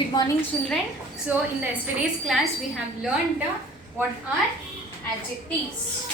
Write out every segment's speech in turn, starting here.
Good morning, children. So in the yesterday's class we have learned what are adjectives.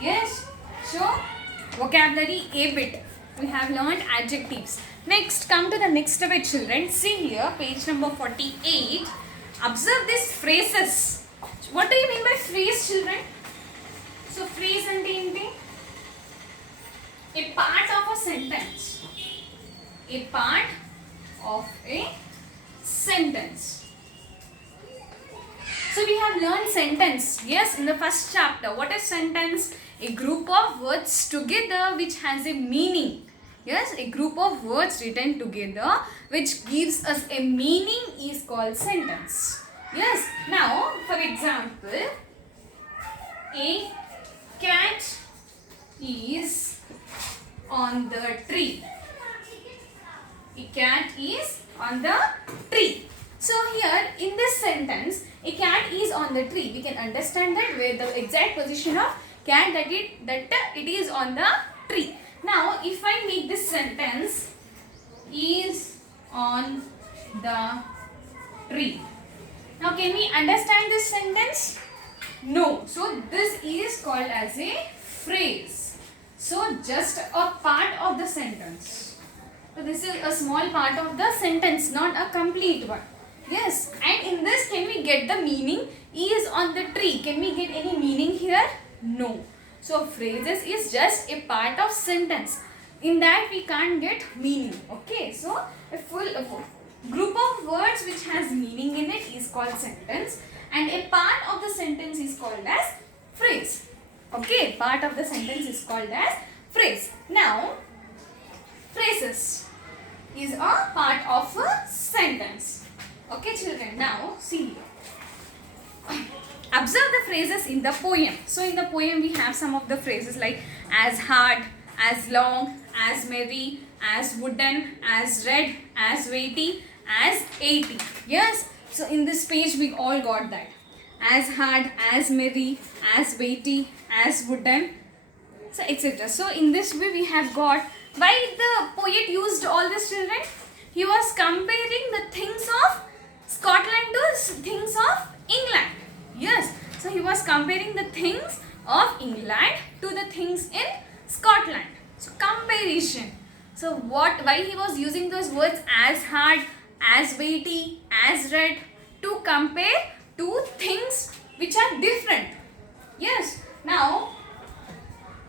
Yes. So vocabulary A bit. We have learned adjectives. Next, come to the next bit, children. See here, page number 48. Observe these phrases. What do you mean by phrase, children? So phrase ante enti? A part of a sentence. A part of a sentence. So we have learned sentence. Yes, in the first chapter. What is sentence? A group of words together which has a meaning. Yes, a group of words written together which gives us a meaning is called sentence. Yes. Now, for example, a cat is on the tree. A cat is on the tree. So here in this sentence, a cat is on the tree. We can understand that where the exact position of cat that it is on the tree. Now if I make this sentence is on the tree. Now can we understand this sentence? No. So this is called as a phrase. So just a part of the sentence. So this is a small part of the sentence, not a complete one. Yes. And in this, can we get the meaning? Is on the tree. Can we get any meaning here? No. So phrases is just a part of sentence. In that we can't get meaning. Okay. So a full group of words which has meaning in it is called sentence. And a part of the sentence is called as phrase. Okay. Part of the sentence is called as phrase. Now, phrases is a part of a sentence. Okay, children. Now, see. Observe the phrases in the poem. So, in the poem, we have some of the phrases like as hard, as long, as merry, as wooden, as red, as weighty, as 80. Yes. So, in this page, we all got that. As hard, as merry, as weighty, as wooden, so etc. So, in this way, we have got. Why the poet used all this, children? He was comparing the things of Scotland to things of England. Yes. So he was comparing the things of England to the things in Scotland. So comparison. So why he was using those words as hard, as weighty, as red to compare two things which are different. Yes. Now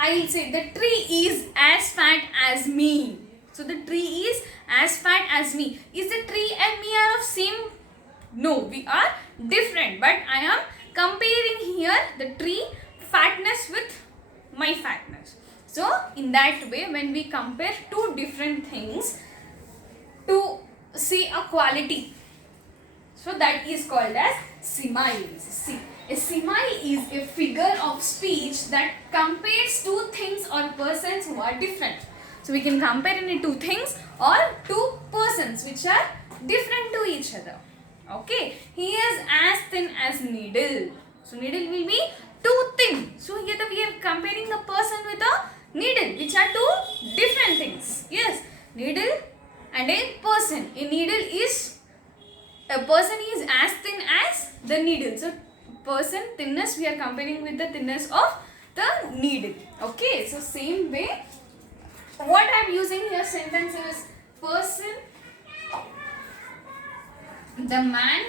I will say the tree is as fat as me. So the tree is as fat as me. Is the tree and me are of same? No, we are different. But I am comparing here the tree fatness with my fatness. So in that way, when we compare two different things to see a quality, so that is called as similes. See. A simile is a figure of speech that compares two things or persons who are different. So we can compare any two things or two persons which are different to each other. Okay. He is as thin as needle. So needle will be too thin. So here we are comparing the person with a needle, which are two different things. Yes. Needle and a person. A needle is, a person is as thin as the needle. So person thinness we are comparing with the thinness of the needle. Okay, so same way what I am using here sentence is person, the man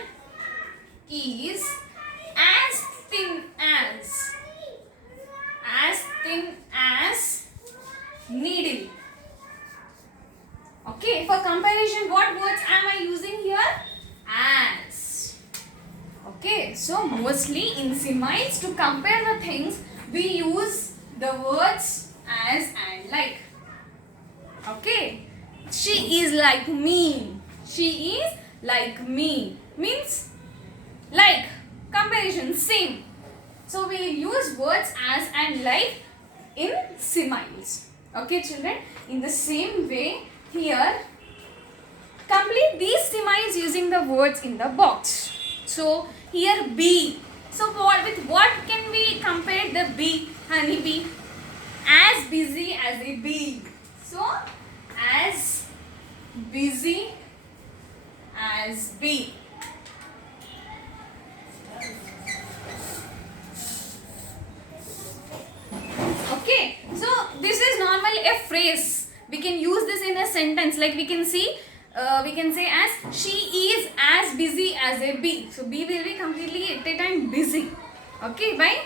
is as thin as needle. Okay, for comparison what words am I using here? As. Okay, so mostly in similes to compare the things we use the words as and like. Okay, she is like me. She is like me means like, comparison, same. So we use words as and like in similes. Okay, children. In the same way here, complete these similes using the words in the box. So here bee. So with what can we compare the bee, honey bee? As busy as a bee. So as busy as bee. sentence. Like we can see, we can say as she is as busy as a bee. So bee will be completely at a time busy. Okay, by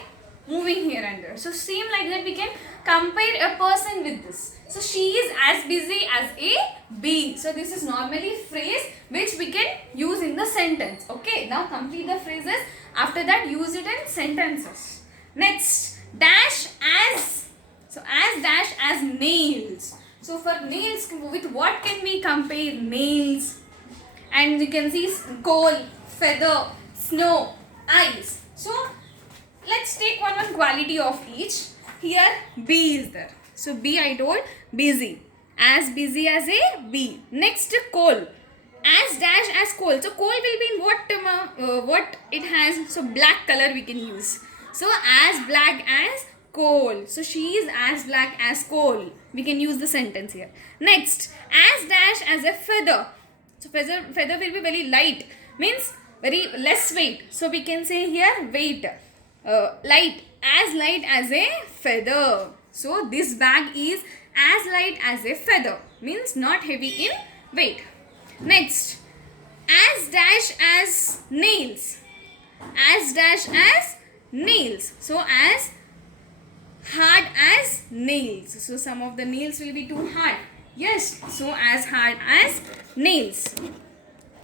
moving here and there. So same like that we can compare a person with this. So she is as busy as a bee. So this is normally phrase which we can use in the sentence. Okay, now complete the phrases. After that use it in sentences. Next, dash as. So as dash as nails. So for nails, with what can we compare nails? And you can see coal, feather, snow, ice. So let's take one quality of each. Here bee is there. So bee I told busy. As busy as a bee. Next coal. As dash as coal. So coal will be in what it has. So black color we can use. So as black as coal. So she is as black as coal. We can use the sentence here. Next, as dash as a feather. So feather will be very light. Means very less weight. So we can say here weight. Light. As light as a feather. So this bag is as light as a feather. Means not heavy in weight. Next, as dash as nails. As dash as nails. So as hard as nails. So some of the nails will be too hard. Yes. So as hard as nails.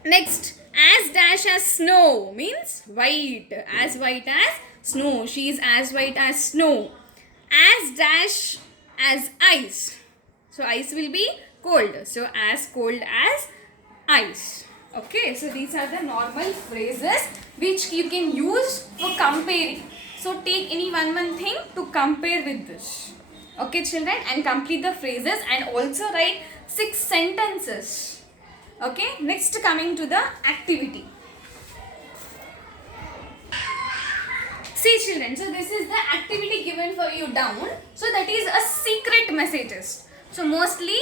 Next, as dash as snow means white. As white as snow. She is as white as snow. As dash as ice. So ice will be cold. So as cold as ice. Okay. So these are the normal phrases which you can use for comparing. So take any one thing to compare with this. Okay children, and complete the phrases and also write 6 sentences. Okay, next coming to the activity. See children, so this is the activity given for you down. So that is a secret messages. So mostly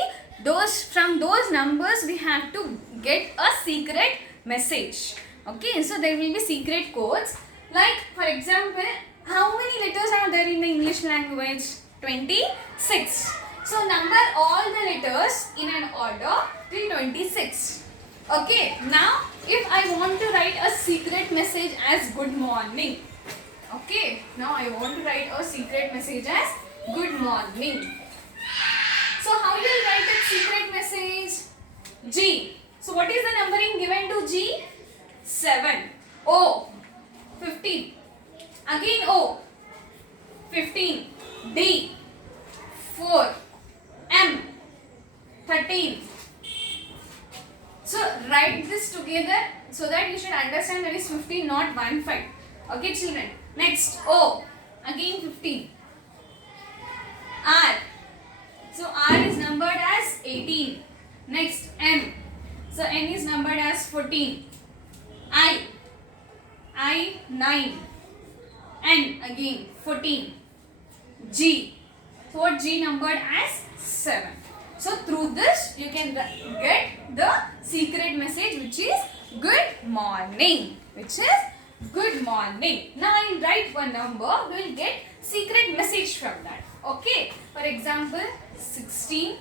from those numbers we have to get a secret message. Okay, so there will be secret codes. Like for example, how many letters are there in the English language? 26. So number all the letters in an order till 26. Okay, now if I want to write a secret message as good morning. Okay, now I want to write a secret message as good morning. So how you will write that secret message? G. So what is the numbering given to G? 7. O. 15. Again O. 15. D. 4. M. 13. So write this together so that you should understand that is 15, not 15. Okay children. Next O. Again 15. R. So R is numbered as 18. Next N. So N is numbered as 14. I 9. N again 14. G. So what G numbered as 7. So through this you can get the secret message which is good morning. Which is good morning. Now I will write one number. We will get secret message from that. Okay. For example 16,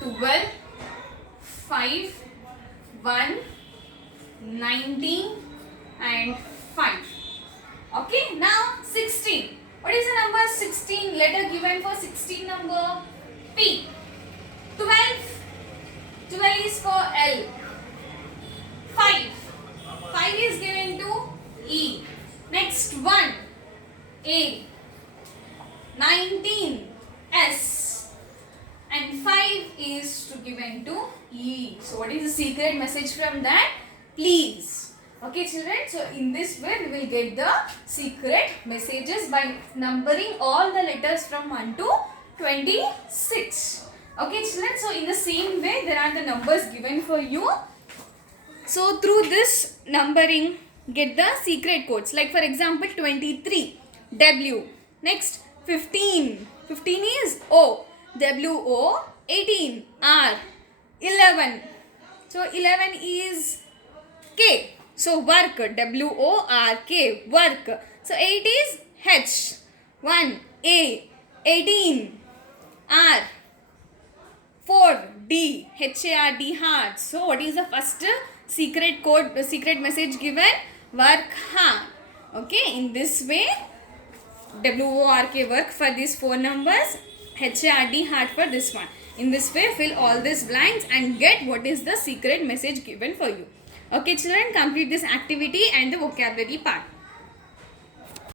12, 5, 1, 19 and 5. Okay. Now 16. What is the number 16? Letter given for 16 number? P. 12. 12 is for L. 5. 5 is given to E. Next 1. A. 19. S. And 5 is to given to E. So what is the secret message from that? Please. Okay children, so in this way we will get the secret messages by numbering all the letters from 1 to 26. Okay children, so in the same way there are the numbers given for you. So through this numbering get the secret codes. Like for example 23 W. Next 15. 15 is O. W O. 18 R. 11. So 11 is K. So work. W-O-R-K. Work. So 8 is H. 1 A. 18 R. 4 D, HARD, hard. So what is the first secret code, secret message given? Work hard. Okay, in this way WORK work for these 4 numbers, HARD hard for this one. In this way fill all these blanks and get what is the secret message given for you. Okay children, complete this activity and the vocabulary part.